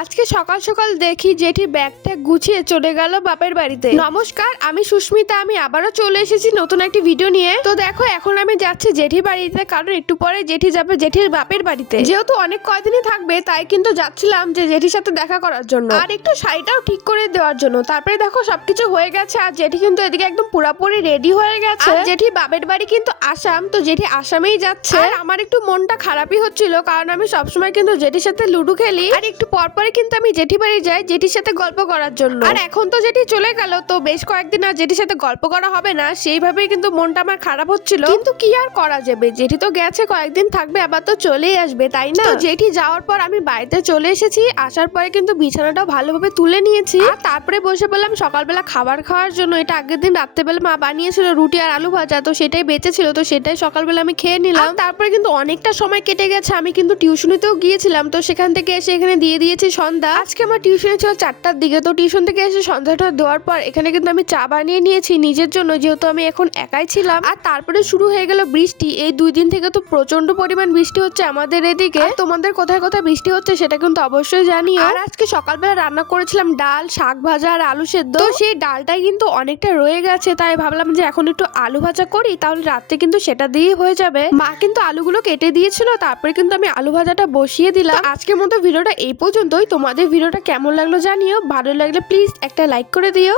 আজকে সকাল সকাল দেখি জেঠি ব্যাগটা গুছিয়ে চলে গেল বাপের বাড়িতে। নমস্কার, আমি সুস্মিতা। আমি আবারও চলে এসেছি নতুন একটি ভিডিও নিয়ে। তো দেখো, এখন আমি যাচ্ছি জেঠি বাড়িতে, কারণ একটু পরে জেঠি যাবে জেঠির বাপের বাড়িতে। যেহেতু অনেক কয়দিনই থাকবে, তাই কিন্তু যাচ্ছিলাম যে জেঠির সাথে দেখা করার জন্য আর একটু শাড়িটাও ঠিক করে দেওয়ার জন্য। তারপরে দেখো সবকিছু হয়ে গেছে, আর জেঠি কিন্তু এদিকে একদম পুরাপুরি রেডি হয়ে গেছে। জেঠি বাপের বাড়ি কিন্তু আসাম, তো জেঠি আসামেই যাচ্ছে। আর আমার একটু মনটা খারাপই হচ্ছিল, কারণ আমি সবসময় কিন্তু জেঠির সাথে লুডো খেলি, আর একটু পরপরে কিন্তু আমি জেঠি বাড়ি যাই জেঠির সাথে গল্প করার জন্য। আর এখন তো জেঠি চলে গেল, তো বেশ কয়েকদিন আর জেঠির সাথে গল্প করা হবে না, সেইভাবেই কিন্তু মনটা আমার খারাপ হচ্ছিল। কিন্তু কি আর করা যাবে, জেঠি তো গেছে, কয়েকদিন থাকবে, আবার তো চলেই আসবে, তাই না? তো জেঠি যাওয়ার পর আমি বাড়িতে চলে এসেছি। আসার পরে কিন্তু বিছানাটাও ভালোভাবে তুলে নিয়েছি, আর তারপরে বসে পড়লাম সকালবেলা খাবার খাওয়ার জন্য। এটা আগের দিন রাত্রেবেলা মা বানিয়েছিল রুটি আর আলু ভাজা, তো সেটাই বেঁচে ছিল, তো সেটাই সকালবেলা আমি খেয়ে নিলাম। তারপরে কিন্তু অনেকটা সময় কেটে গেছে, আমি কিন্তু টিউশনিতেও গিয়েছিলাম, তো সেখান থেকে এসে এখানে দিয়ে দিয়েছি সন্ধ্যা। আজকে আমার টিউশনে ছিল 4টার দিকে, তো টিউশন থেকে এসে সন্ধ্যাটা দেওয়ার পর এখানে কিন্তু আমি চা বানিয়ে নিয়েছি নিজের জন্য, যেহেতু আমি এখন একাই ছিলাম। আর তারপরে শুরু হয়ে গেল বৃষ্টি। এই 2 দিন থেকে তো প্রচন্ড পরিমাণ বৃষ্টি হচ্ছে আমাদের এদিকে। তোমাদের কোথায় কোথায় বৃষ্টি হচ্ছে সেটা কিন্তু অবশ্যই জানিও। আর আজকে সকালবেলা রান্না করেছিলাম ডাল, শাক ভাজা আর আলু সেদ্ধ। তো সেই ডালটাই কিন্তু অনেকটা রয়ে গেছে, তাই ভাবলাম যে এখন একটু আলু ভাজা করি, তাহলে রাত্রে কিন্তু সেটা দিয়েই হয়ে যাবে। মা কিন্তু আলুগুলো কেটে দিয়েছিল, তারপরে কিন্তু আমি আলু ভাজাটা বসিয়ে দিলাম। আজকের মতো ভিডিওটা এই পর্যন্তই। তোমাদের ভিডিওটা কেমন লাগলো জানিও, ভালো লাগলে প্লিজ একটা লাইক করে দিও।